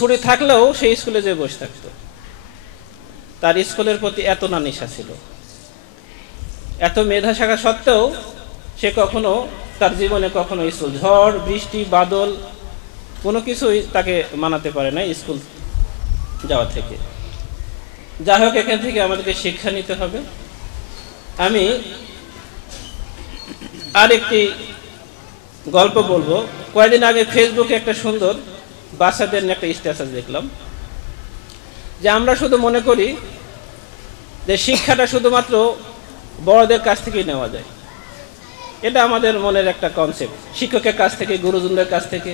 ছুটি থাকলেও সেই স্কুলে যেয়ে বসে থাকতো। তার স্কুলের প্রতি এত না নেশা ছিল, এত মেধা থাকা সত্ত্বেও সে কখনো তার জীবনে কখনো স্কুল, ঝড় বৃষ্টি বাদল কোনো কিছুই তাকে মানাতে পারে না স্কুল যাওয়া থেকে। যাই হোক, এখান থেকে আমাদেরকে শিক্ষা নিতে হবে। আমি আরেকটি গল্প বলবো। কয়েকদিন আগে ফেসবুকে একটা সুন্দর বাচ্চাদের একটা স্ট্যাটাস দেখলাম যে আমরা শুধু মনে করি যে শিক্ষাটা শুধুমাত্র বড়দের কাছ থেকেই নেওয়া যায়। এটা আমাদের মনের একটা কনসেপ্ট, শিক্ষকের কাছ থেকে, গুরুজনদের কাছ থেকে,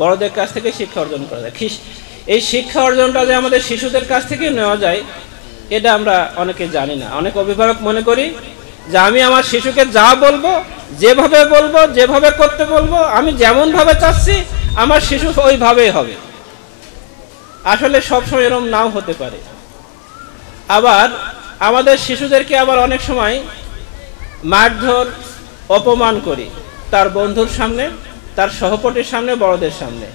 বড়দের কাছ থেকে শিক্ষা অর্জন করা যায়। এই শিক্ষা অর্জনটা যে আমাদের শিশুদের কাছ থেকে নেওয়া যায় এটা আমরা অনেকে জানি না। অনেক অভিভাবক মনে করি যে আমি আমার শিশুকে যা বলবো, যেভাবে বলবো, যেভাবে করতে বলবো, আমি যেমনভাবে চাচ্ছি আমার শিশু ওইভাবেই হবে। আসলে সবসময় এরকম নাও হতে পারে। আবার আমাদের শিশুদেরকে আবার অনেক সময় মারধর, অপমান করি তার বন্ধুর সামনে, তার সহপাঠীর সামনে, বড়দের সামনে।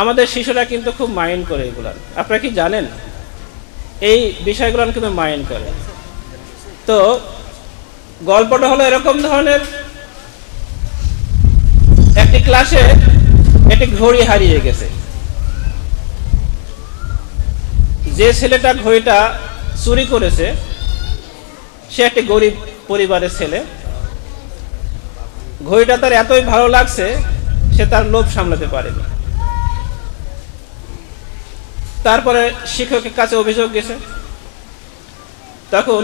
আমাদের শিশুরা কিন্তু খুব মাইন্ড করে এগুলো। আপনারা কি জানেন? এই বিষয়গুলো কিন্তু মাইন্ড করে। তো গল্পটা হলো এরকম ধরনের, একটি ক্লাসে একটি ঘড়ি হারিয়ে গেছে। যে ছেলেটা ঘড়িটা চুরি করেছে সে একটি গরিব পরিবারের ছেলে। ঘড়িটা তার এতই ভালো লাগছে সে তার লোভ সামলাতে পারেনি। তারপরে শিক্ষকের কাছে অভিযোগ গেছে। তখন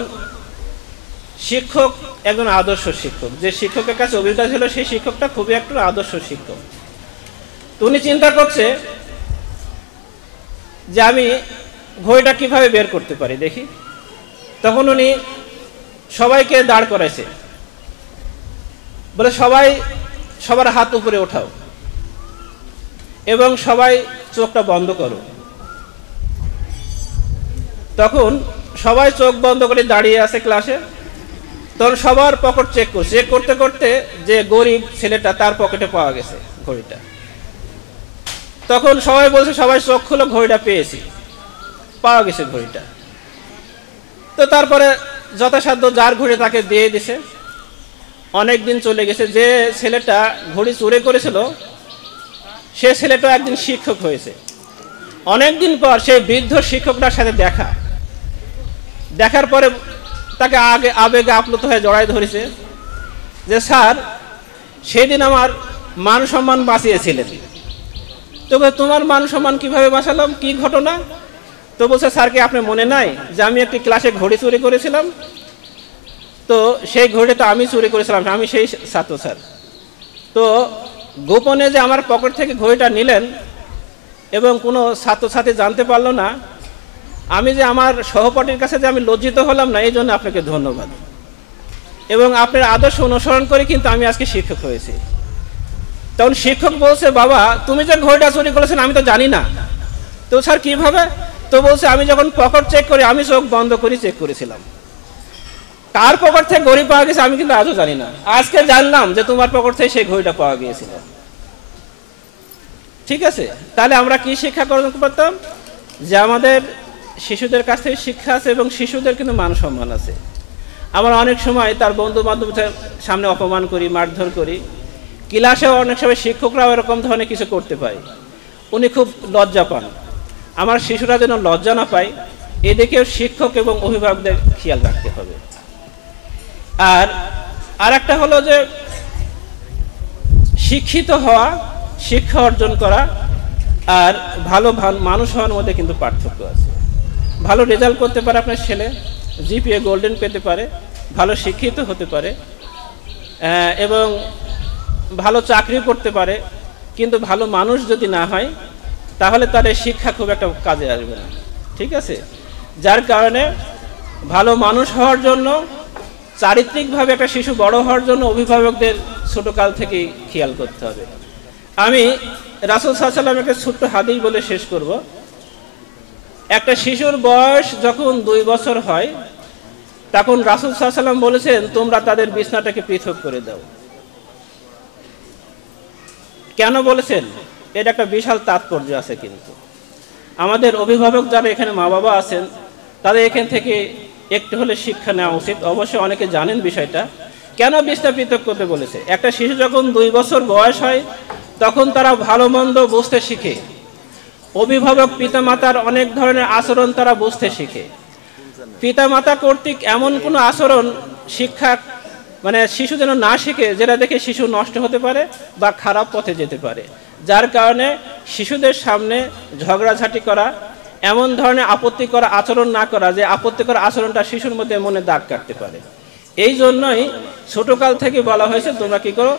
শিক্ষক একজন আদর্শ শিক্ষক, যে শিক্ষকের কাছে অভিযোগ ছিল সেই শিক্ষকটা খুবই একটা আদর্শ শিক্ষক। তো উনি চিন্তা করছে যে আমি ঘড়িটা কিভাবে বের করতে পারি দেখি। তখন উনি সবাইকে দাঁড় করাইছে, বলে সবার হাত উপরে ওঠাও এবং সবাই চোখটা বন্ধ করো। তখন সবাই চোখ বন্ধ করে দাঁড়িয়ে আছে ক্লাসে। তখন সবার পকেট চেক করতে করতে যে গরিব ছেলেটা তার পকেটে পাওয়া গেছে ঘড়িটা। তখন সবাই বলছে সবাই চোখ খুলে, ঘড়িটা পেয়েছি, পাওয়া গেছে ঘড়িটা। তো তারপরে যথাসাধ্য যার ঘড়ি তাকে দিয়ে দিছে। অনেক দিন চলে গেছে। যে ছেলেটা ঘড়ি চুরি করেছিল সে ছেলেটা একদিন শিক্ষক হয়েছে। অনেকদিন পর সেই বৃদ্ধ শিক্ষকটার সাথে দেখার পরে তাকে আবেগে আপ্লুত হয়ে জড়াই ধরেছে যে স্যার, সেদিন আমার মান সম্মান বাঁচিয়েছিলেন। তো তোমার মান সম্মান কিভাবে বাঁচালাম, কি ঘটনা? তো বলছে স্যার কি আপনি মনে নাই যে আমি একটি ক্লাসে ঘড়ি চুরি করেছিলাম? তো সেই ঘড়িটা আমি চুরি করেছিলাম, আমি সেই ছাত্র স্যার। তো গোপনে যে আমার পকেট থেকে ঘড়িটা নিলেন এবং কোনো ছাত্রছাত্রী জানতে পারলো না, আমি যে আমার সহপাঠীর কাছে যে আমি লজ্জিত হলাম না, এই জন্য আপনাকে ধন্যবাদ। এবং আপনার আদর্শ অনুসরণ করে কিন্তু আমি আজকে শিক্ষক হয়েছি। তখন শিক্ষক বলছে বাবা, তুমি যে ঘড়িটা চুরি করেছেন আমি তো জানি না। তো স্যার কিভাবে? তো বলছে আমি যখন পকেট চেক করি আমি চোখ বন্ধ করে চেক করেছিলাম। কার পকেট থেকে ঘড়ি পাওয়া গেছে আমি কিন্তু আজও জানি না। আজকে জানলাম যে তোমার পকেট থেকে সেই ঘড়িটা পাওয়া গিয়েছিল। ঠিক আছে, তাহলে আমরা কি শিক্ষা গ্রহণ করতাম? যে আমাদের শিশুদের কাছ থেকে শিক্ষা আছে এবং শিশুদের কিন্তু মান সম্মান আছে। আমরা অনেক সময় তার বন্ধু বান্ধবদের সামনে অপমান করি, মারধর করি। ক্লাসেও অনেক সময় শিক্ষকরাও এরকম ধরনের কিছু করতে পারে। উনি খুব লজ্জা পান। আমার শিশুরা যেন লজ্জা না পায় এদিকেও শিক্ষক এবং অভিভাবকদের খেয়াল রাখতে হবে। আর একটা হলো যে শিক্ষিত হওয়া, শিক্ষা অর্জন করা আর ভালো মানুষ হওয়ার মধ্যে কিন্তু পার্থক্য আছে। ভালো রেজাল্ট করতে পারে আপনার ছেলে, জিপিএ গোল্ডেন পেতে পারে, ভালো শিক্ষিত হতে পারে এবং ভালো চাকরি করতে পারে, কিন্তু ভালো মানুষ যদি না হয় তাহলে তার শিক্ষা খুব একটা কাজে আসবে না। ঠিক আছে, যার কারণে ভালো মানুষ হওয়ার জন্য, চারিত্রিকভাবে একটা শিশু বড় হওয়ার জন্য অভিভাবকদের ছোটকাল থেকেই খেয়াল করতে হবে। আমি রাসূল সাল্লাল্লাহু আলাইহি ওয়াসাল্লাম একটা ছোট্ট হাদিস বলে শেষ করব। একটা শিশুর বয়স যখন 2 বছর হয় তখন রাসূল সাল্লাল্লাহু আলাইহি ওয়াসাল্লাম বলেছেন তোমরা তাদের বিছানাটাকে পৃথক করে দাও। কেন বলেছেন? এর একটা বিশাল তাৎপর্য আছে। কিন্তু আমাদের অভিভাবক যারা এখানে মা বাবা আছেন তাদের এখান থেকে একটু হলে শিক্ষা নেওয়া উচিত। অবশ্যই অনেকে জানেন বিষয়টা, কেন বীজটা পৃথক করতে বলেছে। একটা শিশু যখন 2 বছর বয়স হয় তখন তারা ভালো মন্দ বুঝতে শিখে, অভিভাবক পিতামাতার অনেক ধরনের আচরণ তারা বুঝতে শিখে। পিতামাতা কর্তৃক এমন কোনো আচরণ শিক্ষা মানে শিশু যেন না শিখে যেটা দেখে শিশু নষ্ট হতে পারে বা খারাপ পথে যেতে পারে, যার কারণে শিশুদের সামনে ঝগড়াঝাটি করা, এমন ধরনের আপত্তিকর আচরণ না করা যে আপত্তিকর আচরণটা শিশুর মধ্যে মনে দাগ কাটতে পারে। এই জন্যই ছোটকাল থেকে বলা হয়েছে তোমরা কি করো,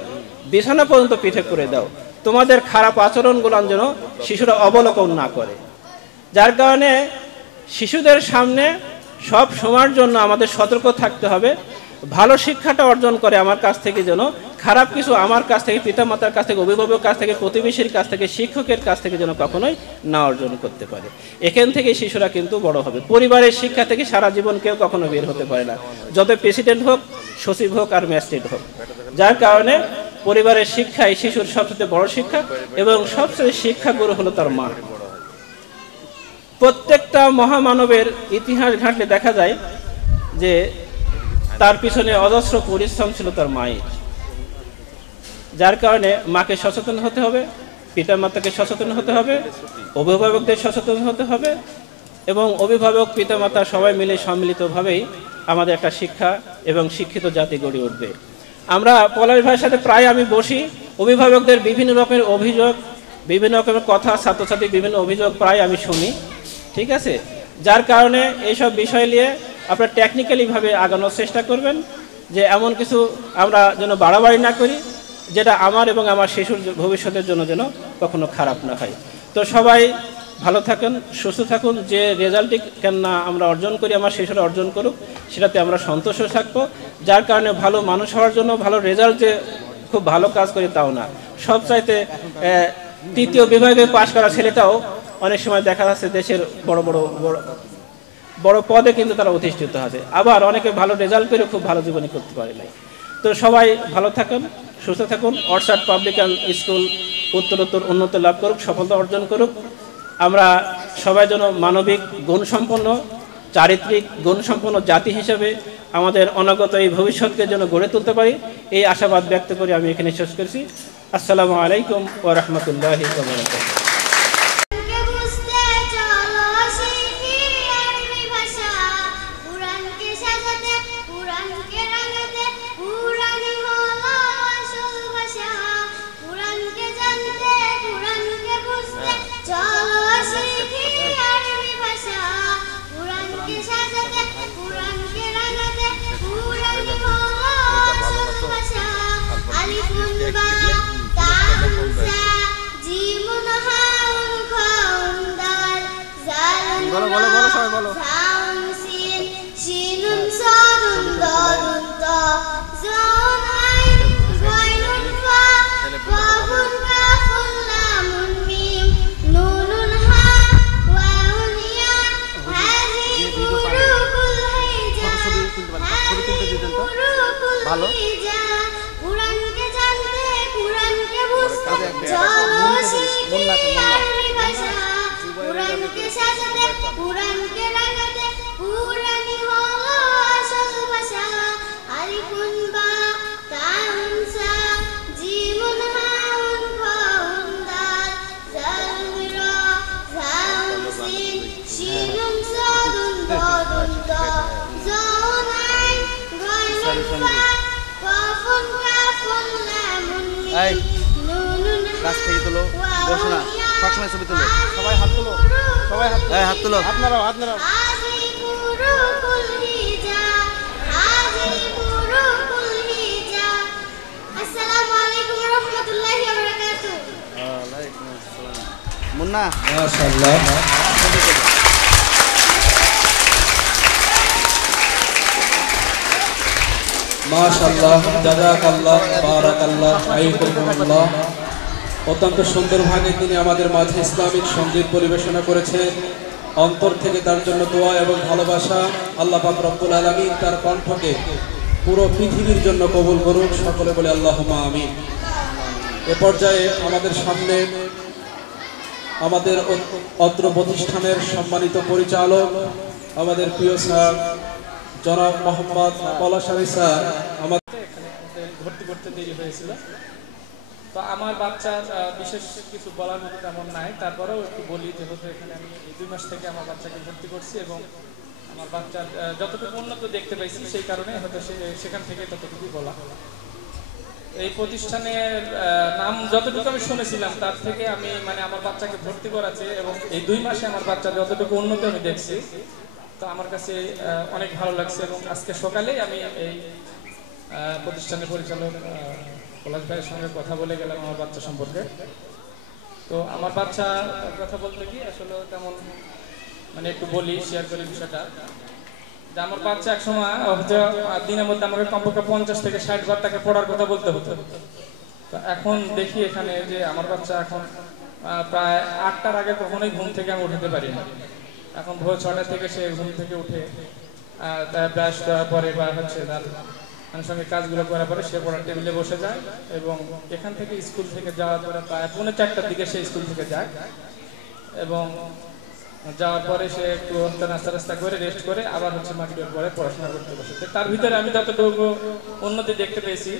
বিছানা পর্যন্ত পৃথক করে দাও, তোমাদের খারাপ আচরণগুলো যেন শিশুরা অবলোকন না করে। যার কারণে শিশুদের সামনে সব সময়ের জন্য আমাদের সতর্ক থাকতে হবে, ভালো শিক্ষাটা অর্জন করে আমার কাছ থেকে, যেন খারাপ কিছু আমার কাছ থেকে, পিতামাতার কাছ থেকে, অভিভাবকের কাছ থেকে, প্রতিবেশীর কাছ থেকে, শিক্ষকের কাছ থেকে যেন কখনোই না অর্জন করতে পারে। এখান থেকে শিশুরা কিন্তু বড় হবে। পরিবারের শিক্ষা থেকে সারা জীবন কেউ কখনো বের হতে পারে না, যত প্রেসিডেন্ট হোক, সচিব হোক আর ম্যাজিস্ট্রেট হোক। যার কারণে পরিবারের শিক্ষাই শিশুর সবচেয়ে বড় শিক্ষা, এবং সবচেয়ে শিক্ষাগুরু হলো তার মা। প্রত্যেকটা মহামানবের ইতিহাস ঘাঁটলে দেখা যায় যে তার পিছনে অজস্র পরিশ্রম ছিল তার মায়ের। যার কারণে মাকে সচেতন হতে হবে, পিতামাতাকে সচেতন হতে হবে, অভিভাবকদের সচেতন হতে হবে, এবং অভিভাবক পিতামাতা সবাই মিলে সম্মিলিতভাবেই আমাদের একটা শিক্ষা এবং শিক্ষিত জাতি গড়ে উঠবে। আমরা পলাশ ভাইয়ের সাথে প্রায় আমি বসি, অভিভাবকদের বিভিন্ন রকমের অভিযোগ, বিভিন্ন রকমের কথা, ছাত্রছাত্রীর বিভিন্ন অভিযোগ প্রায় আমি শুনি, ঠিক আছে। যার কারণে এইসব বিষয় নিয়ে আপনারা টেকনিক্যালিভাবে আগানোর চেষ্টা করবেন, যে এমন কিছু আমরা যেন বাড়াবাড়ি না করি যেটা আমার এবং আমার শিশুর ভবিষ্যতের জন্য যেন কখনো খারাপ না হয়। তো সবাই ভালো থাকুন, সুস্থ থাকুন, যে রেজাল্টটি কেন না আমরা অর্জন করি, আমার শিশুরা অর্জন করুক, সেটাতে আমরা সন্তুষ্ট থাকবো। যার কারণে ভালো মানুষ হওয়ার জন্য ভালো রেজাল্ট যে খুব ভালো কাজ করি তাও না, সবচাইতে তৃতীয় বিভাগে পাশ করা ছেলেটাও অনেক সময় দেখা যাচ্ছে দেশের বড় বড় বড় পদে কিন্তু তারা অধিষ্ঠিত আছে, আবার অনেকে ভালো রেজাল্ট করে খুব ভালো জীবনী করতে পারে নাই। তো সবাই ভালো থাকুন, সুস্থ থাকুন। অর্চাড পাবলিক স্কুল উত্তরোত্তর উন্নত লাভ করুক, সফলতা অর্জন করুক। আমরা সবাই যেন মানবিক গুণসম্পন্ন, চারিত্রিক গুণসম্পন্ন জাতি হিসেবে আমাদের অনাগত এই ভবিষ্যৎকে যেন গড়ে তুলতে পারি, এই আশাবাদ ব্যক্ত করে আমি এখানে শেষ করছি। আসসালামু আলাইকুম ওয়া রাহমাতুল্লাহি ওয়া বারাকাতুহু। ভালো কুরআনকে জানতে কুরআনকে বুঝতে চলো শিখি আরবি ভাষা কুরআনকে সাজাতে কুরআনকে রাঙাতে কুরআনই হলো আসল ভাষা আলিফুন বা তাউন সা জিমুন হাউন খাউন দাল জালুন রা জাউন সিন শিনুন সাদুন দাদুন দা জাউন আইন গায়নুন ফা এই কাছ থেকে তুলো, বসো না, সবসময় ছবি তুলো, সবাই হাত তুলো, সবাই হাত তুলো, হাত নাড়াও, হাত নাড়াও। আসসালামু আলাইকুম ওয়া রাহমাতুল্লাহি ওয়া বারাকাতুহু। ওয়ালাইকুম আসসালাম। মুন্না মাশাআল্লাহ, মাশাআল্লাহ, জাযাকাল্লাহ, বারাকাল্লাহ, হাইয়াকুমুল্লাহ। অত্যন্ত সুন্দরভাবে তিনি আমাদের মাঝে ইসলামিক সঙ্গীত পরিবেশনা করেছেন। অন্তর থেকে তার জন্য দোয়া এবং ভালোবাসা। আল্লাহ পাক রব্বুল আলামিন তার কণ্ঠকে পুরো পৃথিবীর জন্য কবুল করুন, সকলে বলে আল্লাহুম্মা আমিন। এ পর্যায়ে আমাদের সামনে আমাদের অত্র প্রতিষ্ঠানের সম্মানিত পরিচালক, আমাদের প্রিয় স্যার জনাব মোহাম্মদ পলাশারী স্যার আমাদের এখানে ভর্তি করতে দেরি হয়েছিল। তো আমার বাচ্চার বিশেষ কিছু বলার মতো তেমন নাই, তারপরেও একটু বলি, যেহেতু এখানে আমি এই 2 মাস থেকে আমার বাচ্চাকে ভর্তি করছি এবং আমার বাচ্চার যতটুকু উন্নত দেখতে পাইছি সেই কারণে হয়তো সেখান থেকে ততটুকুই বলা। এই প্রতিষ্ঠানের নাম যতটুকু আমি শুনেছিলাম তার থেকে আমি মানে আমার বাচ্চাকে ভর্তি করাচ্ছি এবং এই 2 মাসে আমার বাচ্চার যতটুকু উন্নতি আমি দেখছি, তো আমার কাছে অনেক ভালো লাগছে। এবং আজকে সকালেই আমি এই প্রতিষ্ঠানের পরিচালক পলাশ ভাইয়ের সঙ্গে কথা বলে গেলাম আমার বাচ্চা সম্পর্কে। তো আমার বাচ্চা কথা বলতে কি আসলে তেমন মানে একটু বলি, শেয়ার করি বিষয়টা, যে আমার বাচ্চা এক সময় দিনের মধ্যে আমাকে কমপক্ষে 50 থেকে 60 বার তাকে পড়ার কথা বলতে হতো। তো এখন দেখি এখানে যে আমার বাচ্চা এখন প্রায় 8টার আগে কখনোই ঘুম থেকে আমি উঠাতে পারি না। এখন ভোর 6টা থেকে সে ঘুম থেকে উঠে তার ব্রাশ করার পরে বা হচ্ছে তার সঙ্গে কাজগুলো করার পরে সে পড়ার টেবিলে বসে যায় এবং এখান থেকে স্কুল থেকে যাওয়ার পরে প্রায় 3:45টার দিকে সে স্কুল থেকে যায় এবং যাওয়ার পরে সে একটু নাস্তা করে রেস্ট করে আবার হচ্ছে মাগরিবের পরে পড়াশোনা করতে বসে। তার ভিতরে আমি যতটুকু উন্নতি দেখতে পেয়েছি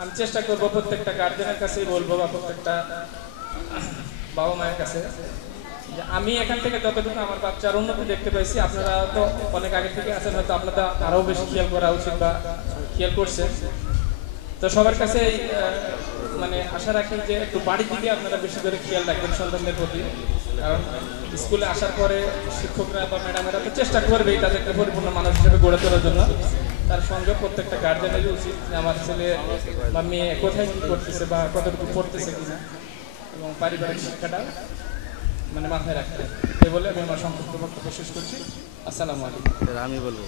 আমি চেষ্টা করবো প্রত্যেকটা গার্জেনের কাছেই বলবো বা প্রত্যেকটা বাবা মায়ের কাছে যে আমি এখান থেকে যতটুকু আমার বাচ্চার উন্নতি দেখতে পেয়েছি, আপনারা তো অনেক আগে থেকে আছেন, হয়তো আপনাদের আরও বেশি খেয়াল করা উচিত বা খেয়াল করছেন। তো সবার কাছে মানে আশা রাখি যে একটু বাড়ির দিকে আপনারা বেশি করে খেয়াল রাখবেন সন্তানদের প্রতি, কারণ স্কুলে আসার পরে শিক্ষকরা বা ম্যাডামেরা তো চেষ্টা করবেই তাদেরকে পরিপূর্ণ মানুষ হিসেবে গড়ে তোলার জন্য। তার সঙ্গে প্রত্যেকটা গার্জেনেরই উচিত যে আমার ছেলে বা মেয়ে কোথায় কী করতেছে বা কতটুকু পড়তেছে কিনা এবং পারিবারিক শিক্ষাটা মানে মাথায় রাখতে। এই বলে আমি আমার সংক্ষিপ্ত বক্তব্য শেষ করছি। আসসালামু আলাইকুম। আমি বলবো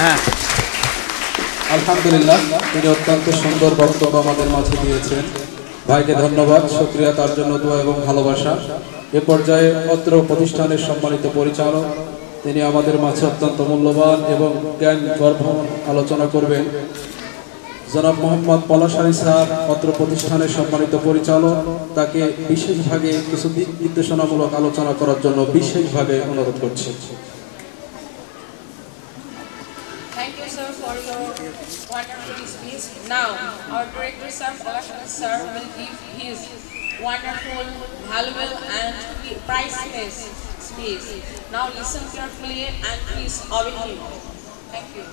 হ্যাঁ, আলহামদুলিল্লাহ, তিনি অত্যন্ত সুন্দর বক্তব্য আমাদের মাঝে দিয়েছেন। ভাইকে ধন্যবাদ, শুকরিয়া তার জন্য দোয়া এবং ভালোবাসা। এ পর্যায়ে অত্র প্রতিষ্ঠানের সম্মানিত পরিচালক, তিনি আমাদের মাঝে অত্যন্ত মূল্যবান এবং জ্ঞান গর্ভণ আলোচনা করবেন। জনাব মোহাম্মদ পলাশারী স্যার অত্র প্রতিষ্ঠানের সম্মানিত পরিচালক, তাকে বিশেষভাবে কিছু দিক নির্দেশনামূলক আলোচনা করার জন্য বিশেষভাবে অনুরোধ করছি। Thank you, sir, for your wonderful speech. Now, our director, sir, Palash sir, will give his wonderful, valuable, and priceless speech. Now, listen carefully and please obey him. Thank you.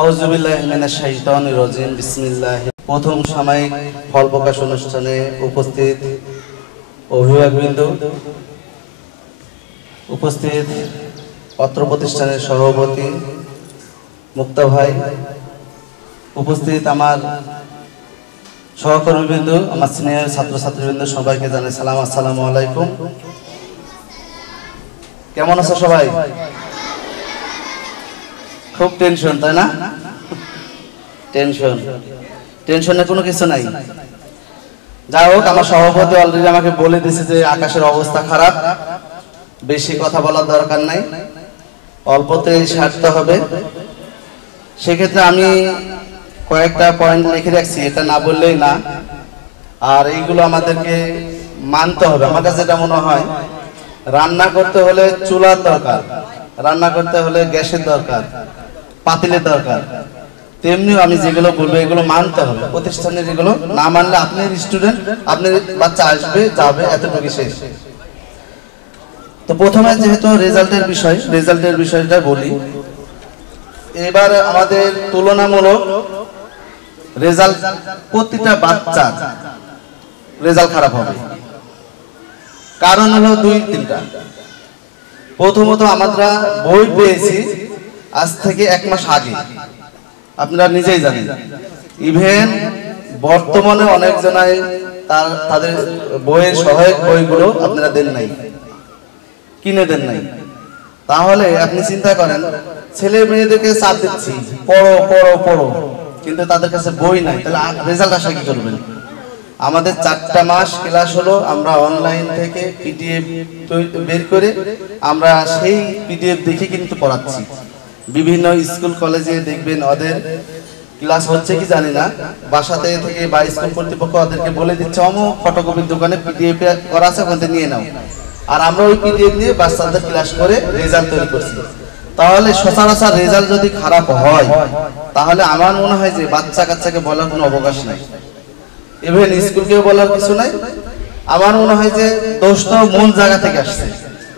আউযুবিল্লাহি মিনাশ শাইতানির রাজিম। বিসমিল্লাহ। প্রথম সাময়িক ফল প্রকাশ অনুষ্ঠানে উপস্থিত অভিভাবকবৃন্দ, উপস্থিত অত্র প্রতিষ্ঠানের সভাপতি মুক্তা ভাই, উপস্থিত আমার সহকর্মীবৃন্দ, আমার সিনিয়র ছাত্রছাত্রীবৃন্দ, সবাইকে জানাই সালাম, আসসালামু আলাইকুম। কেমন আছো সবাই? খুব টেনশন, তাই না? টেনশনে কোনো কিছু নাই। যাই হোক, আমার সভাপতি অলরেডি আমাকে বলে দিয়েছে যে আকাশের অবস্থা খারাপ, বেশি কথা বলার দরকার নাই, অল্পতেই সারতে হবে। সেক্ষেত্রে আমি কয়েকটা পয়েন্ট লিখে রাখছি, এটা না বললেই না। আর এইগুলো আমাদেরকে মানতে হবে। আমার কাছে যেটা মনে হয়, রান্না করতে হলে চুলার দরকার, রান্না করতে হলে গ্যাসের দরকার, পাতিলের দরকার। তেমনিও আমি যেগুলো বলবো এগুলো মানতে হবে। প্রতিষ্ঠানে যেগুলো না মানলে আপনি স্টুডেন্ট, আপনার বাচ্চা আসবে যাবে, এতটুকু শেষ। তো প্রথমে যেহেতু রেজাল্টের বিষয়টা বলি। এবার আমাদের তুলনামূলক রেজাল্ট, প্রতিটা বাচ্চার রেজাল্ট খারাপ হবে। কারণ হলো 2-3টা। প্রথমত আমরা বই পেয়েছি আজ থেকে 1 মাস আগে, আপনারা নিজেই জানেন। ইভেন বর্তমানে অনেক জনাই তাদের বইয়ের সহায়ক বইগুলো আপনারা দেন নাই, কিনে দেন নাই। তাহলে আপনি চিন্তা করেন, ছেলে মেয়েদেরকে চাপ দিচ্ছি পড়ো পড়ো পড়ো, কিন্তু তাদের কাছে বই নাই, তাহলে রেজাল্ট আশা কি করবেন? আমাদের 4টা মাস ক্লাস হলো, আমরা অনলাইন থেকে পিডিএফ বের করে আমরা সেই পিডিএফ দেখে কিন্তু পড়াচ্ছি। বিভিন্ন স্কুল কলেজে দেখবেন ওদের ক্লাস হচ্ছে কি জানি না, বাসাতে থেকে বা স্কুল কর্তৃপক্ষ ওদেরকে বলে দিচ্ছে অমুক ফটোকপির দোকানে পিডিএফ করা আছে, ওখান থেকে নিয়ে নাও। আর আমরা ওই পিডিএফ নিয়ে বাচ্চাদের ক্লাস করে রেজাল্ট তৈরি করছি। তাহলে সচরাচর রেজাল্ট যদি খারাপ হয় তাহলে আমার মনে হয় যে বাচ্চা কাচ্চাকে বলার কোনো অবকাশ নাই, ইভেন স্কুলকেও বলার কিছু নাই। আমার মনে হয় যে দোষ তো মূল জায়গা থেকে আসছে।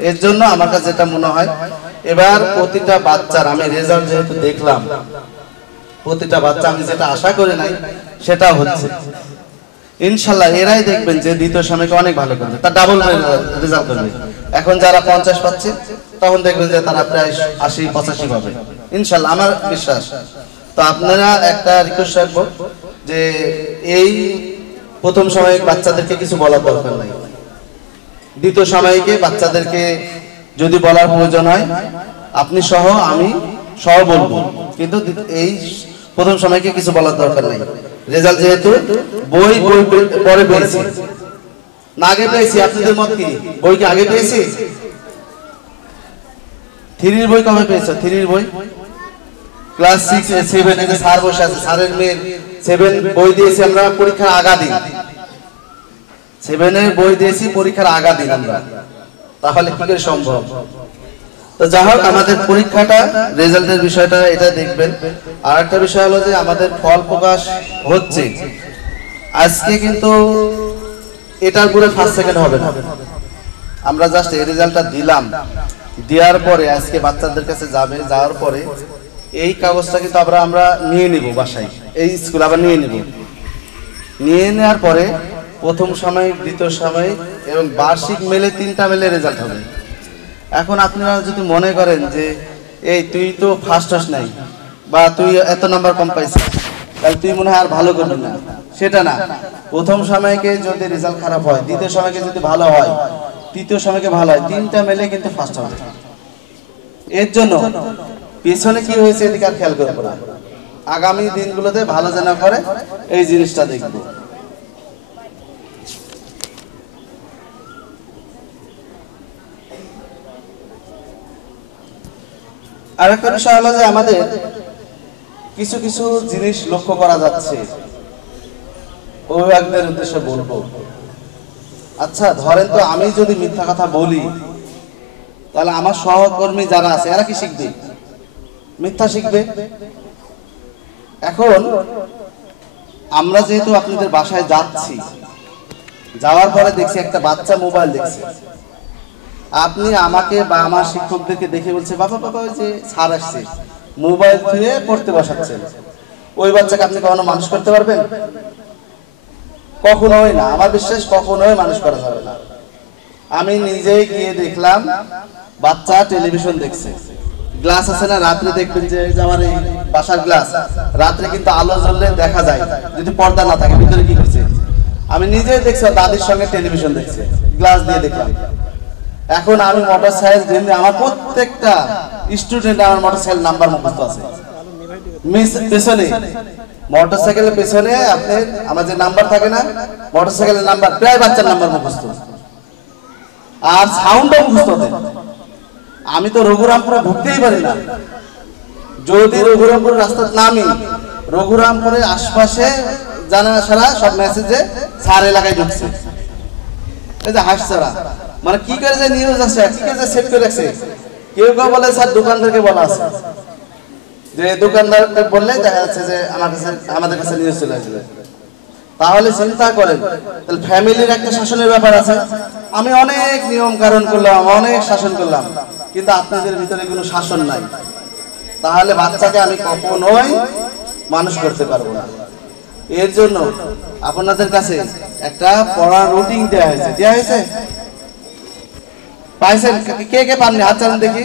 এর জন্য আমার কাছে যেটা মনে হয়, এবার প্রতিটা বাচ্চার আমি রেজাল্ট যেহেতু দেখলাম, প্রতিটা বাচ্চা আমি যেটা আশা করি নাই সেটা হচ্ছে। ইনশাল্লাহ এরাই দেখবেন যে দ্বিতীয় সময়কে অনেক ভালো করবে, তার ডাবল রেজাল্ট করবে। এখন যারা 50 পাচ্ছে তখন দেখবেন যে তারা প্রায় 80-85 পাবে ইনশাল্লাহ, আমার বিশ্বাস। তো আপনারা একটা রিকোয়েস্ট রাখবো যে এই প্রথম সময়ে বাচ্চাদেরকে কিছু বলার দরকার নাই, দ্বিতীয় সময়কে বাচ্চাদেরকে যদি বলার প্রয়োজন হয় আপনি সহ আমি সহ বলবো, কিন্তু এই প্রথম সময়কে কিছু বলার দরকার নাই। রেজাল্ট যেহেতু বই পরে পেয়েছি না আগে পেয়েছি, আপনাদের মত কি বই কি আগে পেয়েছি? 3 বই কবে পেয়েছো? 3 বই ক্লাস 6-7 এ স্যার বসে আছে, স্যারের মেয়ের 7 বই দিয়েছি আমরা পরীক্ষার আগা দিন, 7 এর বই দিয়েছি পরীক্ষার আগা দিন আমরা, তাহলে কি করে সম্ভব? তো যাই হোক, আমাদের পরীক্ষাটা রেজাল্টের বিষয়টা এটা দেখবেন। আর একটা বিষয় হলো যে আমাদের ফল প্রকাশ হচ্ছে আজকে, কিন্তু এটার পুরো ফার্স্ট সেকেন্ড হবে না। আমরা জাস্ট এই রেজাল্টটা দিলাম, দেওয়ার পরে আজকে বাচ্চাদের কাছে যাবে, যাওয়ার পরে এই কাগজটা কিন্তু আমরা নিয়ে নিব বাসায়, এই স্কুল আবার নিয়ে নিব। নিয়ে নেওয়ার পরে প্রথম সাময়িক, দ্বিতীয় সাময়িক এবং বার্ষিক মেলে 3টা মেলে রেজাল্ট হবে। এখন আপনারা যদি মনে করেন যে এই তুই তো ফার্স্ট হস নাই বা তুই এত নাম্বার কম পাইছিস তাহলে তুই মনে হয় আর ভালো করবি না, সেটা না। প্রথম সাময়িকে যদি রেজাল্ট খারাপ হয়, দ্বিতীয় সাময়িকে যদি ভালো হয়, তৃতীয় সাময়িকে ভালো হয়, 3টা মেলে কিন্তু ফার্স্ট হবে। এর জন্য পিছনে কি হয়েছে এদিকে আর খেয়াল করবো না, আগামী দিনগুলোতে ভালো যেন করে এই জিনিসটা দেখবো। আরেকটা বিষয় হলো যে আমাদের কিছু কিছু জিনিস লক্ষ্য করা যাচ্ছে, অভিভাবকদের উদ্দেশ্যে বলবো। আচ্ছা ধরেন তো আমি যদি মিথ্যা কথা বলি তাহলে আমার সহকর্মী যারা আছে এরা কি শিখবে? মিথ্যা শিখবে। এখন আমরা যেহেতু আপনাদের বাসায় যাচ্ছি, যাওয়ার পরে দেখছি একটা বাচ্চা মোবাইল দেখছে, আপনি আমাকে বা আমার শিক্ষকদেরকে দেখে বলছে বাবা বাবা ওই যে স্যার আসছে, মোবাইল ধুয়ে পড়তে বসাচ্ছেন, ওই বাচ্চাকে আপনি কখনো মানুষ করতে পারবেন? কখনোই না, আমার বিশ্বাস কখনোই মানুষ করা যাবে না। আমি নিজেই গিয়ে দেখলাম বাচ্চা টেলিভিশন দেখছে, গ্লাস আছে না রাত্রে দেখবেন যে আমার এই বাসার গ্লাস রাত্রে কিন্তু আলো জ্বললে দেখা যায়, যদি পর্দা না থাকে ভিতরে কি করছে। আমি নিজেই দেখছি দাদির সঙ্গে টেলিভিশন দেখছে, গ্লাস দিয়ে দেখলাম। এখন আমি মোটরসাইকেল যেমনি আমার প্রত্যেকটা স্টুডেন্ট আমার মোটরসাইকেল নাম্বার মুখস্থ আছে, পেছনে মোটরসাইকেলের পেছনে আপনার আমার যে নাম্বার থাকে না মোটরসাইকেলের নাম্বার, প্রায় বাচ্চার নাম্বার মুখস্থ, আর সাউন্ডও মুখস্থ। আমি তো রঘুরামপুরে ঢুকতেই পারি না, যদি রঘুরামপুর রাস্তার নামি রঘুরামপুরের আশপাশে জানা সারা সব মেসেজে স্যার এলাকায় ঢুকছে, এই যে হাসছাড়া মানে কি করে যে নিউজ আছে, কি করে যে সেট করে রাখছে। কেউ কেউ বলে স্যার দোকানদারকে বলা আছে, যে দোকানদারকে বললে দেখা যাচ্ছে যে আমাদের কাছে নিউজ চলে আসবে। তাহলে চিন্তা করেন, তাহলে ফ্যামিলির একটা শাসনের ব্যাপার আছে। আমি অনেক নিয়ম কারণ করলাম, অনেক শাসন করলাম, কিন্তু আপনাদের ভিতরে কোনো শাসন নাই, তাহলে বাচ্চাকে আমি কখনোই মানুষ করতে পারবো না। এর জন্য আপনাদের কাছে একটা পড়ার রুটিন দেওয়া হয়েছে, দেওয়া হয়েছে পাইছেন? কে কে পাননি হাত চালান দেখি।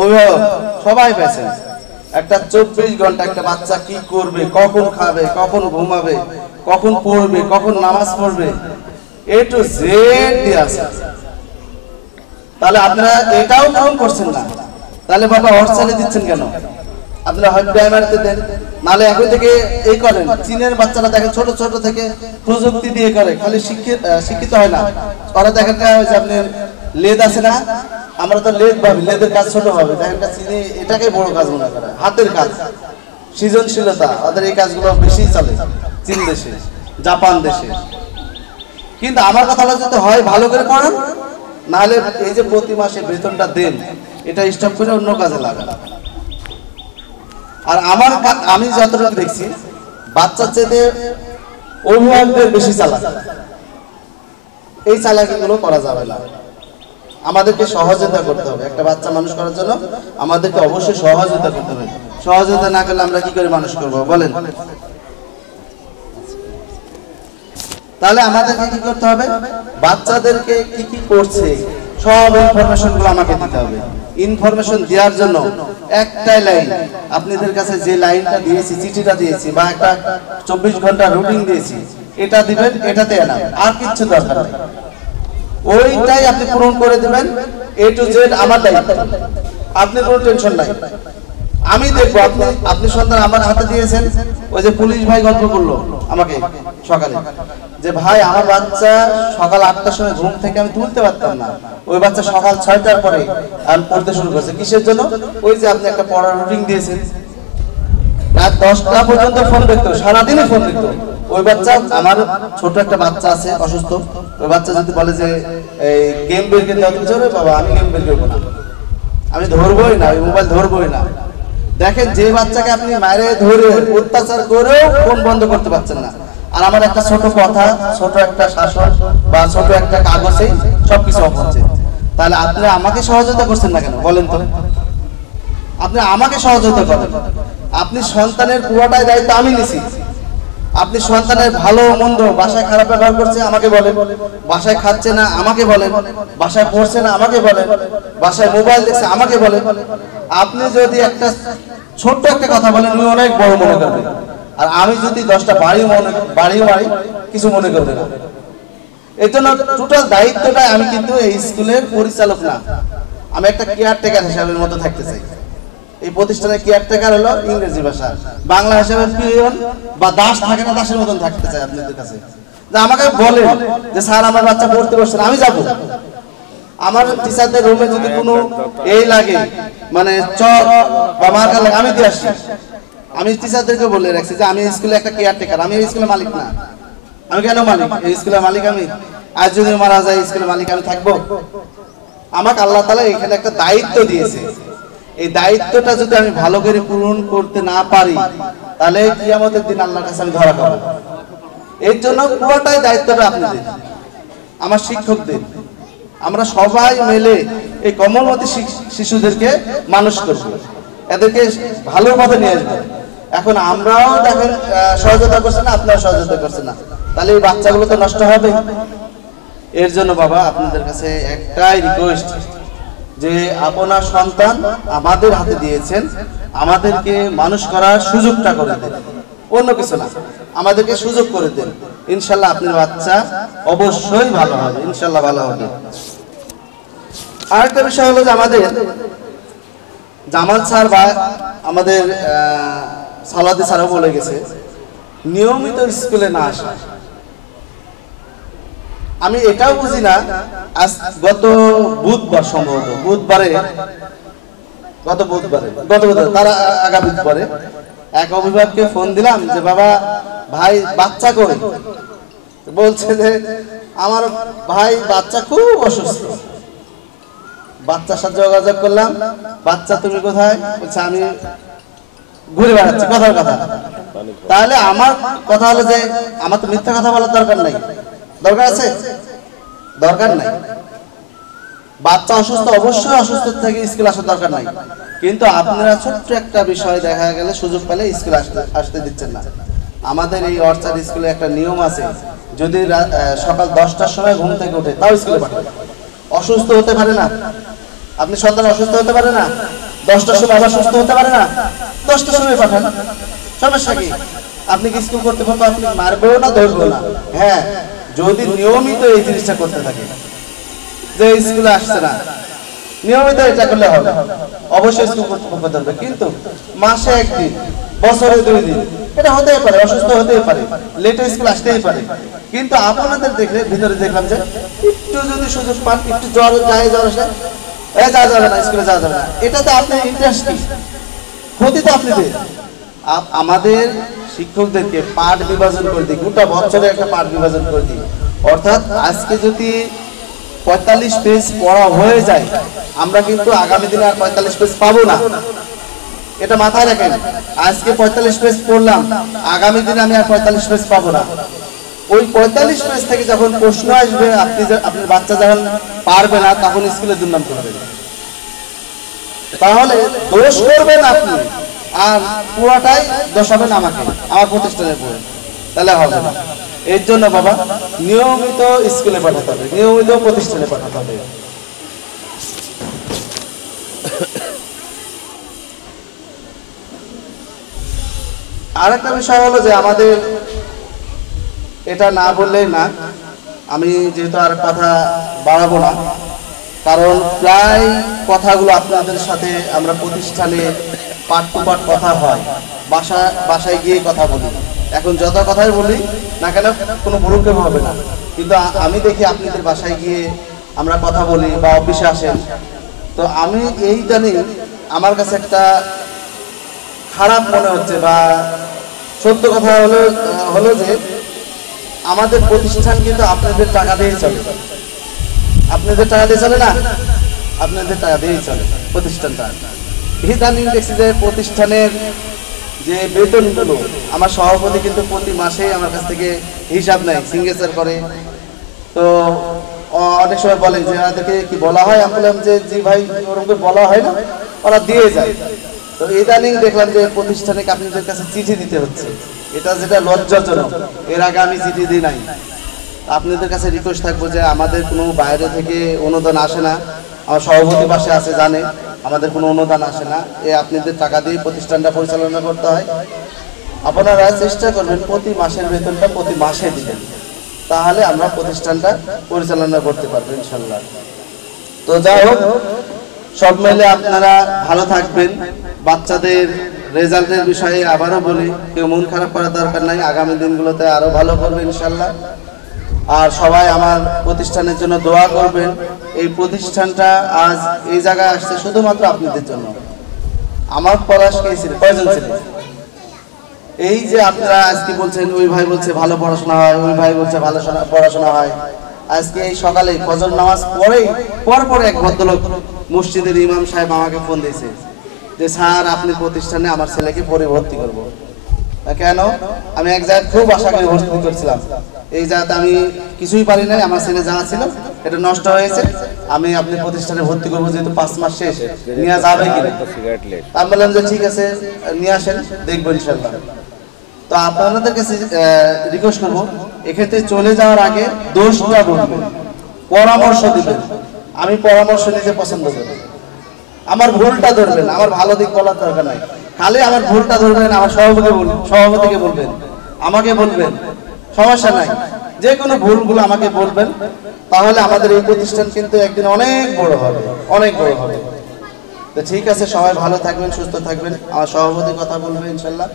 অভিভাবক সবাই পাইছেন। একটা 24 ঘন্টা একটা বাচ্চা কি করবে, কখন খাবে, কখন ঘুমাবে, কখন পড়বে, কখন নামাজ পড়বে, এ টু জেড দিয়ে আছে। তাহলে আপনারা এটাও পূরণ করছেন না, তাহলে বাবা হোয়াটসঅ্যাপে দিচ্ছেন কেন? আপনারা হয় প্রাইমারিতে দেন, নালে এখন থেকে এই করেন। চীনের বাচ্চারা দেখেন ছোট ছোট থেকে প্রযুক্তি দিয়ে করে, খালি শিক্ষিত হয় না। ওরা দেখেন যে আপনার লেদ আছে না, আমরা তো লেদ ভাবি, লেদের কাজ ছোট হবে, দেখেন চীনে এটাকে বড় কাজ মনে করে, হাতের কাজ। সৃজনশীলতা, ওদের এই কাজগুলো বেশি চলে চীন দেশে, জাপান দেশে। কিন্তু আমার কথা হলো যদি হয় ভালো করে পড়ান, নাহলে এই যে প্রতি মাসে বেতনটা দেন এটা স্টপ করে অন্য কাজে লাগান। আর আমি যতটুকু দেখছি বাচ্চার চেয়ে অভিভাবকদের বেশি চালাক। এই চালাকিগুলো করা যাবে না। আমাদেরকে সহযোগিতা করতে হবে, একটা বাচ্চা মানুষ করার জন্য আমাদেরকে অবশ্যই সহযোগিতা করতে হবে। সহযোগিতা না করলে আমরা কি করে মানুষ করব বলেন? তাহলে আমাদেরকে কি করতে হবে, বাচ্চাদেরকে কি কি করছে সব ইনফরমেশন গুলো আমাকে দিতে হবে। ইনফরমেশন দেওয়ার জন্য একটাই লাইন, আপনাদের কাছে যে লাইনটা দিয়েছি, চিঠিটা দিয়েছি বা একটা 24 ঘন্টা রুটিন দিয়েছি, এটা দিবেন, এটাতে না আর কিছু দরকার নেই। ওইটাই আপনি পূরণ করে দিবেন, A to Z আমার দায়িত্ব, আপনি কোনো টেনশন নাই। আমি দেখবো আপনি সন্তান আমার হাতে দিয়েছেন। ওই যে পুলিশ ভাই গল্প করলো আমাকে সকালে যে ভাই আমার বাচ্চা সকাল 8টার সময় ঘুম থেকে আমি তুলতে পারতাম না, ওই বাচ্চা সকাল 6টার পরে আমি পড়তে শুরু করছে। কিসের জন্য? ওই যে আপনি একটা পড়ার রুটিন দিয়েছেন, রাত 10টা পর্যন্ত ফোন দেখতো, সারাদিনই ফোন দেখতো। ওই বাচ্চা, আমার ছোট একটা বাচ্চা আছে অসুস্থ, ওই বাচ্চা যদি বলে যে এই গেম বের করে দাও, তুমি বাবা আমি গেম বের করবো না, আমি ধরবোই না, ওই মোবাইল ধরবোই না। দেখেন যে বাচ্চাকে আপনি মারে ধরে অত্যাচার করেও ফোন বন্ধ করতে পারছেন না, আর আমার একটা ছোট কথা, ছোট একটা শাসন বা ছোট একটা কাগজে সবকিছু অফ হচ্ছে। তাহলে আপনি আমাকে সহযোগিতা করছেন না কেন বলেন তো? আপনি আমাকে সহযোগিতা করেন। আপনি সন্তানের পুরোটাই দায়িত্ব আমি নিছি। আপনি সন্তানের ভালো মন্দ, বাসায় খারাপ ব্যবহার করছে আমাকে বলেন, বাসায় খাচ্ছে না আমাকে বলেন, বাসায় পড়ছে না আমাকে বলেন, বাসায় মোবাইল দেখছে আমাকে বলেন। আপনি যদি একটা ছোট্ট একটা কথা বলেন উনি অনেক বড় মনে করবেন, আর আমি যদি 10টা বাড়ি মারি কিছু মনে করবে না। এই জন্য টোটাল দায়িত্বটা, আমি কিন্তু এই স্কুলের পরিচালক না, আমি একটা কেয়ারটেকার হিসাবের মতো থাকতে চাই। এই প্রতিষ্ঠানের কেয়ারটেকার হলো ইংরেজি ভাষা, বাংলা হিসাবে পিয়ন বা দাস থাকে না, দাসের মতন থাকতে চাই আপনাদের কাছে। যে আমাকে বলে যে স্যার আমার বাচ্চা পড়তে বসছে না, আমি যাবো। আমার টিচারদের রুমে যদি কোনো এই লাগে মানে চর বা মার্কা লাগে, আমি দিয়ে আসছি। আমি টিচারদেরকে বলে রাখছি যে আমি স্কুলে একটা কেয়ারটেকার, আমি এই স্কুলের মালিক না। আমি কেন মালিক? এই স্কুলের মালিক আমি। আজ যদি মারা যায় স্কুলের মালিক আমি থাকবো? আমাকে আল্লাহ তাআলা এখানে একটা দায়িত্ব দিয়েছে। এই দায়িত্বটা যদি আমি ভালো করে পূরণ করতে না পারি, তাহলে কিয়ামতের দিন আল্লাহর কাছে আমি ধরা খাবো। এর জন্য পুরোটাই দায়িত্বটা আপনি দিন, আমার শিক্ষকদের। আমরা সবাই মিলে এই কোমলমতি শিশুদেরকে মানুষ করব, এদেরকে ভালো পথে নিয়ে আসবো। এখন আমরাও দেখেন সহযোগিতা করছে না, আপনারা সহযোগিতা করছেন না, তাহলে এই বাচ্চাগুলো তো নষ্ট হবে। এর জন্য বাবা আপনাদের কাছে একটাই রিকোয়েস্ট যে আপনার সন্তান আমাদের হাতে দিয়েছেন, আমাদেরকে মানুষ করার সুযোগটা করে দেন, অন্য কিছু না, আমাদেরকে সুযোগ করে দেন। ইনশাল্লাহ আপনার বাচ্চা অবশ্যই ভালো হবে, ইনশাল্লাহ ভালো হবে। আরেকটা বিষয় হলো যে আমাদের জামাল স্যার বা আমাদের সালাদি স্যারও বলে গেছে নিয়মিত স্কুলে না আসা। আমি এটাও বুঝি না, আজ গত বুধবার সম্ভবত গত বুধবারে তার আগামী বুধবারে এক অভিভাবককে ফোন দিলাম যে বাবা ভাই বাচ্চা কই? বলছে যে আমার ভাই বাচ্চা খুব অসুস্থ। বাচ্চার সাথে যোগাযোগ করলাম, বাচ্চা তুমি কোথায়? বলছে আমি ঘুরে বেড়াচ্ছি। কথার কথা। তাহলে আমার কথা হলো যে আমার তো মিথ্যা কথা বলার দরকার নাই, দরকার আছে? দরকার নাই। বাচ্চা অসুস্থ, অবশ্যই অসুস্থ থেকে স্কুলে আসার দরকার নাই, কিন্তু আপনারা ছোট্ট একটা বিষয় দেখা গেলে সুযোগ পেলে স্কুলে আসতে দিচ্ছেন না। আমাদের এই অর্চাড স্কুলে একটা নিয়ম আছে, যদি সকাল 10টার সময় ঘুম থেকে ওঠে তাও স্কুলে পাঠাবে। অসুস্থ হতে পারে না, আপনি সন্তান অসুস্থ হতে পারে না, 10টার সময় আবার সুস্থ হতে পারে না, 10টার সময় পাঠান, সমস্যা কি? আপনি কি স্কুল করতে পারবো? আপনি মারবেও না, ধরবো না। হ্যাঁ, যদি নিয়মিত এই জিনিসটা করতে থাকে, যে স্কুলে আসছে না, নিয়মিত এটা করলে হবে, অবশ্যই স্কুল কর্তৃপক্ষ ধরবে। কিন্তু মাসে একদিন, বছরে 2 দিন, এটা হতেই পারে, অসুস্থ হতেই পারে, লেটে স্কুল আসতেই পারে। কিন্তু আপনাদের দেখলে ভিতরে দেখলাম যে একটু যদি সুযোগ পান, একটু জ্বর আসে, যাওয়া যাবে না, স্কুলে যাওয়া যাবে না, এটাতে আপনার ইন্টারেস্ট কি? ক্ষতি তো আপনি দেন। আমাদের শিক্ষকদেরকে পাঠ বিভাজন করে দিই, গোটা বছরে একটা পাঠ বিভাজন করে দিই। অর্থাৎ আজকে যদি 45 পেজ পড়া হয়ে যায়, আমরা কিন্তু আগামী দিনে আর 45 পেজ পাবো না। এটা মাথায় রাখেন, আজকে 45 পেজ পড়লাম, আগামী দিনে আমি আর 45 পেজ পাবো না। ওই 45 পেজ থেকে যখন প্রশ্ন আসবে, আপনার বাচ্চা যখন পারবে না, তখন স্কুলে দুর্নাম করবেন। তাহলে দোষ করবেন আপনি, আর পুরোটাই দোষ হবেন আমাকে, আমার প্রতিষ্ঠানের উপরে, তাহলে হবে না। এর জন্য বাবা নিয়মিত স্কুলে পাঠাতে হবে, নিয়মিত প্রতিষ্ঠানে পাঠাতে হবে। আরেকটা বিষয় হলো যে আমাদের এটা না বললেই না, আমি যেহেতু আর কথা বাড়াবো না, কারণ প্রায় কথাগুলো আপনাদের সাথে আমরা প্রতিষ্ঠানে পাঠ টু পাঠ কথা হয়, বাসায় গিয়ে কথা বলি। এখন যত কথাই বলি না কেন কোনো ভুলক্ষেপ হবে না, কিন্তু আমি দেখি আপনাদের বাসায় গিয়ে আমরা কথা বলি বা অফিসে আসেন, তো আমি এই জানি আমার কাছে একটা খারাপ মনে হচ্ছে, বা সত্য কথা হলো যে আমাদের প্রতিষ্ঠান কিন্তু আপনাদের টাকা দিয়েই চলে। আপনাদের টাকা দিয়ে চলে না, আপনাদের টাকা দিয়েই চলে প্রতিষ্ঠানটা। ইদানিং দেখছি যে প্রতিষ্ঠানের যে বেতনগুলো, আমার সভাপতি কিন্তু প্রতি মাসেই আমার কাছ থেকে হিসাব নেয়, সিগনেচার করে। তো অনেক সময় বলে যে এদেরকে কি বলা হয়, আমি বললাম যে জি ভাই, ওরকম বলা হয় না, ওরা দিয়ে যায়। তো ইদানিং দেখলাম যে প্রতিষ্ঠানে আপনাদের কাছে চিঠি দিতে হচ্ছে, এটা যেটা লজ্জাজনক। এর আগে আমি চিঠি দিই নাই। আপনাদের কাছে রিকোয়েস্ট থাকবো যে আমাদের কোনো বাইরে থেকে অনুদান আসে না, আমার সভাপতি পাশে আছে জানে, আমাদের কোনো অনুদান আসে না, আপনাদের টাকা দিয়ে প্রতিষ্ঠানটা পরিচালনা করতে হয়। আপনারা চেষ্টা করবেন প্রতি মাসের বেতনটা প্রতি মাসে দিবেন, তাহলে আমরা প্রতিষ্ঠানটা পরিচালনা করতে পারবো ইনশাল্লাহ। তো যাই হোক, সব মিলে আপনারা ভালো থাকবেন। বাচ্চাদের রেজাল্টের বিষয়ে আবারও বলি, কেউ মন খারাপ করার দরকার নাই, আগামী দিনগুলোতে আরো ভালো করবে ইনশাল্লাহ। আর সবাই আমার প্রতিষ্ঠানের জন্য দোয়া করবেন। এই প্রতিষ্ঠানটা আজ এই জায়গায় আসছে শুধুমাত্র আপনাদের জন্য। আমার পলাশ কে ছিল, কয়জন ছিল? এই যে আপনারা আজকে বলছেন, ওই ভাই বলছে ভালো পড়াশোনা হয়, ওই ভাই বলছে ভালো পড়াশোনা হয়। আজকে এই সকালে ফজর নামাজ পরে এক ভদ্রলোক মসজিদের ইমাম সাহেব আমাকে ফোন দিয়েছে যে স্যার, আপনি প্রতিষ্ঠানে আমার ছেলেকে পরে ভর্তি করবো। কেন? আমি এক জায়গায় খুব আশা করে ভর্তি করছিলাম, এই জায়গাতে আমি কিছুই পারি নাই, আমার ছেলে যা ছিল এটা নষ্ট হয়েছে, আমি আপনি প্রতিষ্ঠানে ভর্তি করবো, যেহেতু 5 মাস শেষ, নিয়ে যাবে কিনা। আমি বললাম যে ঠিক আছে, নিয়ে আসেন, দেখবো ইনশাল্লাহ। তো আপনাদের কাছে রিকোয়েস্ট করবো, এক্ষেত্রে চলে যাওয়ার আগে দোষটা বলবেন, পরামর্শ দিবেন। আমি পরামর্শ নিতে পছন্দ করি, আমার ভুলটা ধরবেন, আমার ভালো দিক বলার দরকার নাই, খালি আমার ভুলটা ধরবেন, আমার সভাপতিকে বলবেন, আমাকে বলবেন, সমস্যা নাই, যে কোনো ভুলগুলো আমাকে বলবেন, তাহলে আমাদের এই প্রতিষ্ঠান কিন্তু একদিন অনেক বড় হবে, অনেক বড় হবে। তো ঠিক আছে, সবাই ভালো থাকবেন, সুস্থ থাকবেন, আমার সভাপতি কথা বলবেন ইনশাল্লাহ।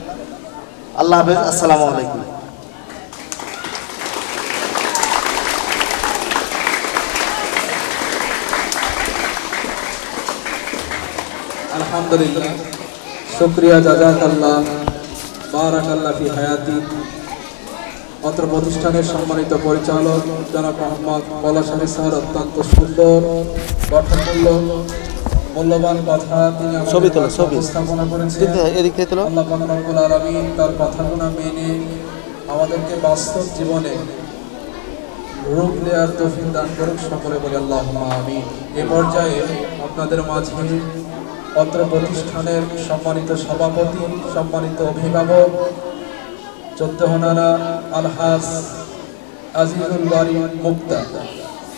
আল্লাহ হাফেজ, আসসালামু আলাইকুম। আলহামদুলিল্লাহ, শুকরিয়া, জাযাকাল্লাহ, বারাকাল্লাহ ফি হায়াতি। অত্র প্রতিষ্ঠানের সম্মানিত পরিচালক জনাব মোহাম্মদ পলাশ আলী স্যার অত্যন্ত সুন্দর গঠনমূল্য মূল্যবান কথা তিনি উপস্থাপনা করেছেন। আল্লাহ পাক রব্বুল আলামিন তার কথাগুলো মেনে আমাদেরকে বাস্তব জীবনে রূপ দেওয়ার তৌফিক দান করুন, সকলে বলে আল্লাহুম্মা আমিন। এ পর্যায়ে আপনাদের মাঝে অত্র প্রতিষ্ঠানের সম্মানিত সভাপতি, সম্মানিত অভিভাবক চোদ্দহনারা আলহাজ আজিজুল বারী মুক্তা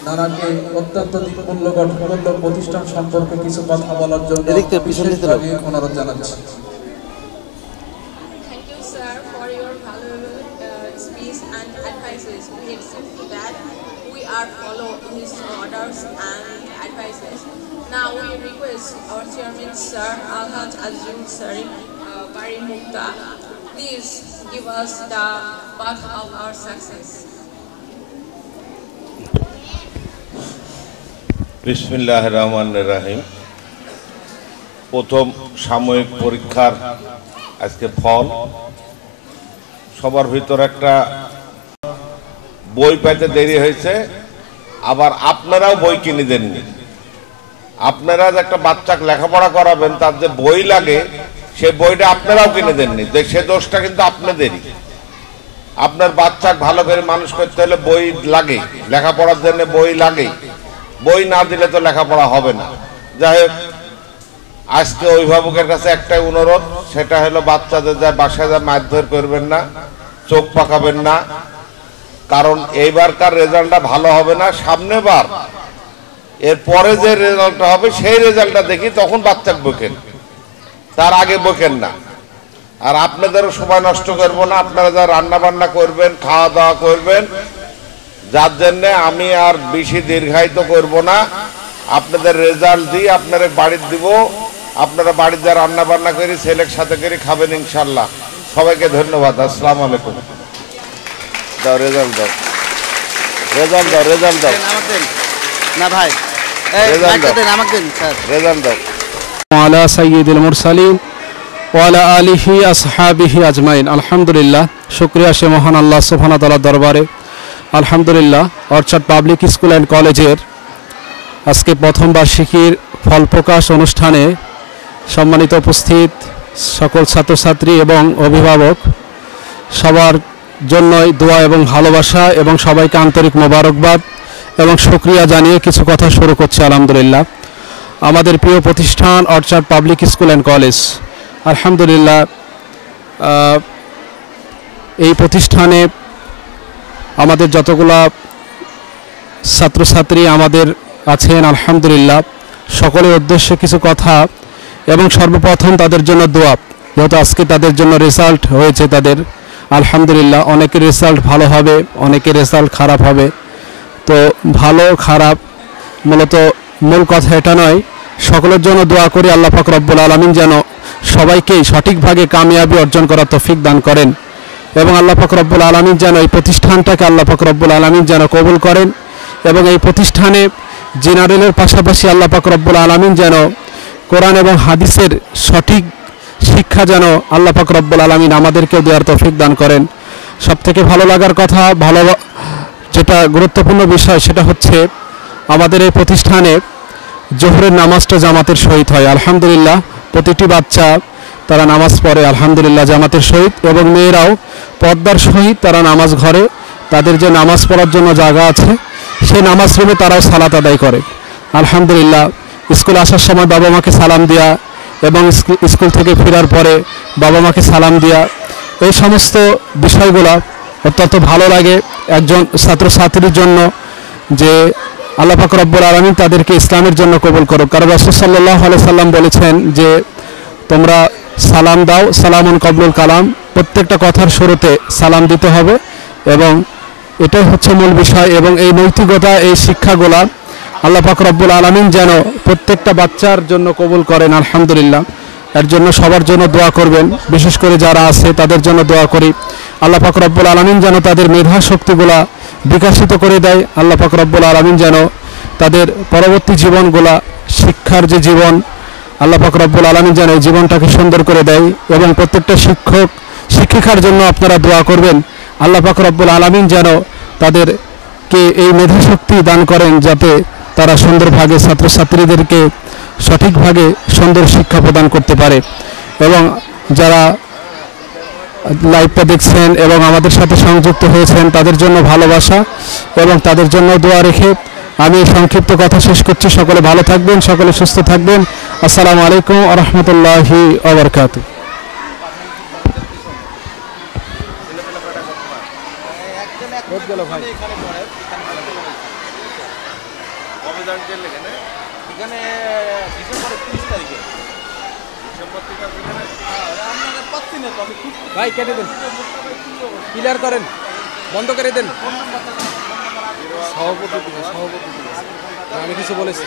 নানাকে অত্যন্ত দিকমূল্য গঠনমূল্য প্রতিষ্ঠান সম্পর্কে কিছু কথা বলার জন্য বিশেষভাবে অনুরোধ জানাচ্ছি। Thank you, sir, for your valuable speech and advices. We accept that we are follow his orders and advices. Now we request our chairman, sir, Alhaj Azizul Bari Mukta, please give us the path of our success. বিসমিল্লাহির রহমানির রহিম। প্রথম সাময়িক পরীক্ষার আজকে ফল সবার ভিতর একটা বই পেতে দেরি হয়েছে, আবার আপনারাও বই কিনে দেননি। আপনারা যে একটা বাচ্চাকে লেখাপড়া করাবেন তার যে বই লাগে সেই বইটা আপনারাও কিনে দেননি, সে দোষটা কিন্তু আপনাদেরই। আপনার বাচ্চাকে ভালো করে মানুষ করতে হলে বই লাগে, লেখাপড়ার জন্য বই লাগে, বই না দিলে তো লেখাপড়া হবে না। যাই হোক, আজকে অভিভাবকের কাছে একটাই অনুরোধ, সেটা হলো বাচ্চাদের যা বাসায় যা মারধর করবেন না, চোখ পাকাবেন না, কারণ এইবারকার রেজাল্টটা ভালো হবে না, সামনে বার এর পরে যে রেজাল্টটা হবে সেই রেজাল্টটা দেখি তখন বাচ্চাকে বকেন, তার আগে বকেন না। আর আপনাদেরও সময় নষ্ট করবো না, আপনারা যা রান্না বান্না করবেন, খাওয়া দাওয়া করবেন, যার জন্য আমি আর বেশি দীর্ঘায়িত করব না। আপনাদের রেজাল্ট দিয়ে আপনারা বাড়ি দিব, আপনারা বাড়িতে যা রান্না বান্না করে ছেলের সাথে করে খাবেন ইনশাল্লাহ। সবাইকে ধন্যবাদ। আসসালামু আলাইকুম। দাও রেজাল্ট দাও, রেজাল্ট দাও, রেজাল্ট দাও না ভাই, রেজাল্ট দাও। ওয়ালা সাইয়্যিদুল মুরসালিন ওয়ালা আলিহি আসহাবিহি আজমাইন। আলহামদুলিল্লাহ, শুকরিয়া সে মহান আল্লাহ সুবহানাহু ওয়া তাআলার দরবারে। আলহামদুলিল্লাহ, অর্চাড পাবলিক স্কুল অ্যান্ড কলেজের আজকে প্রথম বার্ষিকীর ফল প্রকাশ অনুষ্ঠানে সম্মানিত উপস্থিত সকল ছাত্রছাত্রী এবং অভিভাবক সবার জন্যই দোয়া এবং ভালোবাসা এবং সবাইকে আন্তরিক মোবারকবাদ এবং শুকরিয়া জানিয়ে কিছু কথা শুরু করছি। আলহামদুলিল্লাহ, আমাদের প্রিয় প্রতিষ্ঠান orchard public school and college, আলহামদুলিল্লাহ এই প্রতিষ্ঠানে আমাদের যতগুলা ছাত্রছাত্রী আমাদের আছেন, আলহামদুলিল্লাহ সকলের উদ্দেশ্যে কিছু কথা এবং সর্বপ্রথম তাদের জন্য দোয়া। যেহেতু আজকে তাদের জন্য রেজাল্ট হয়েছে, তাদের আলহামদুলিল্লাহ অনেকের রেজাল্ট ভালো হবে, অনেকের রেজাল্ট খারাপ হবে। তো ভালো খারাপ মূলত মূল কথা এটা নয়, সকলের জন্য দোয়া করি আল্লাহ পাক রব্বুল আলামিন যেন সবাইকেই সঠিকভাবে কামিয়াবি অর্জন করার তৌফিক দান করেন এবং আল্লাহ পাক রব্বুল আলামিন যেন এই প্রতিষ্ঠানটাকে আল্লাহ পাক রব্বুল আলামিন যেন কবুল করেন এবং এই প্রতিষ্ঠানে জেনারেলের পাশাপাশি আল্লাহ পাক রব্বুল আলামিন যেন কোরআন এবং হাদিসের সঠিক শিক্ষা যেন আল্লাহ পাক রব্বুল আলামিন আমাদেরকেও দেওয়ার তৌফিক দান করেন। সবথেকে ভালো লাগার কথা, ভালো যেটা গুরুত্বপূর্ণ বিষয় সেটা হচ্ছে আমাদের এই প্রতিষ্ঠানে জোহরের নামাজটা জামাতের সহিত হয়। আলহামদুলিল্লাহ, প্রতিটি বাচ্চা তারা নামাজ পড়ে আলহামদুলিল্লাহ জামাতের সহিত, এবং মেয়েরাও পর্দার সহিত তারা নামাজ ঘরে তাদের যে নামাজ পড়ার জন্য জায়গা আছে সেই নামাজ রুমে তারাও সালাত আদায় করে। আলহামদুলিল্লাহ, স্কুল আসার সময় বাবা মাকে সালাম দেওয়া এবং স্কুল থেকে ফেরার পরে বাবা মাকে সালাম দেওয়া, এই সমস্ত বিষয়গুলো অত্যন্ত ভালো লাগে একজন ছাত্রছাত্রীর জন্য, যে আল্লাহ পাক রব্বুল আলামিন তাদেরকে ইসলামের জন্য কবুল করুক। কারণ রাসূল সাল্লাল্লাহু আলাইহি সাল্লাম বলেছেন যে তোমরা সালাম দাও, সালামুন কবলুল কালাম, প্রত্যেকটা কথার শুরুতে সালাম দিতে হবে এবং এটাই হচ্ছে মূল বিষয়। এবং এই নৈতিকতা, এই শিক্ষাগুলা আল্লাহ পাক রব্বুল আলামিন যেন প্রত্যেকটা বাচ্চার জন্য কবুল করেন। আলহামদুলিল্লাহ, এর জন্য সবার জন্য দোয়া করবেন, বিশেষ করে যারা আছে তাদের জন্য দোয়া করি। আল্লাহ পাক রব্বুল আলামিন যেন তাদের মেধা শক্তিগুলা বিকশিত করে দেয়। আল্লাহ পাক রব্বুল আলামিন যেন তাদের পরবর্তী জীবনগুলা, শিক্ষার যে জীবন, আল্লাহ পাক রব্বুল আলামিন যেন এই জীবনটাকে সুন্দর করে দেয়। এবং প্রত্যেকটা শিক্ষক শিক্ষিকার জন্য আপনারা দোয়া করবেন, আল্লাহ পাক রব্বুল আলামিন যেন তাদেরকে এই মেধা শক্তি দান করেন যাতে তারা সুন্দরভাবে ছাত্রছাত্রীদেরকে সঠিকভাবে সুন্দর শিক্ষা প্রদান করতে পারে। এবং যারা লাইভটা দেখছেন এবং আমাদের সাথে সংযুক্ত হয়েছেন তাদের জন্য ভালোবাসা এবং তাদের জন্য দোয়া রেখে আমি সংক্ষিপ্ত কথা শেষ করছি। সকলে ভালো থাকবেন, সকলে সুস্থ থাকবেন। আসসালামু আলাইকুম ওয়া রাহমাতুল্লাহি ওয়া বারাকাতুহু। ভাই কেটে দেন, ক্লিয়ার করেন, বন্ধ করে দেন। সভাপতি আমি কিছু বলেছি।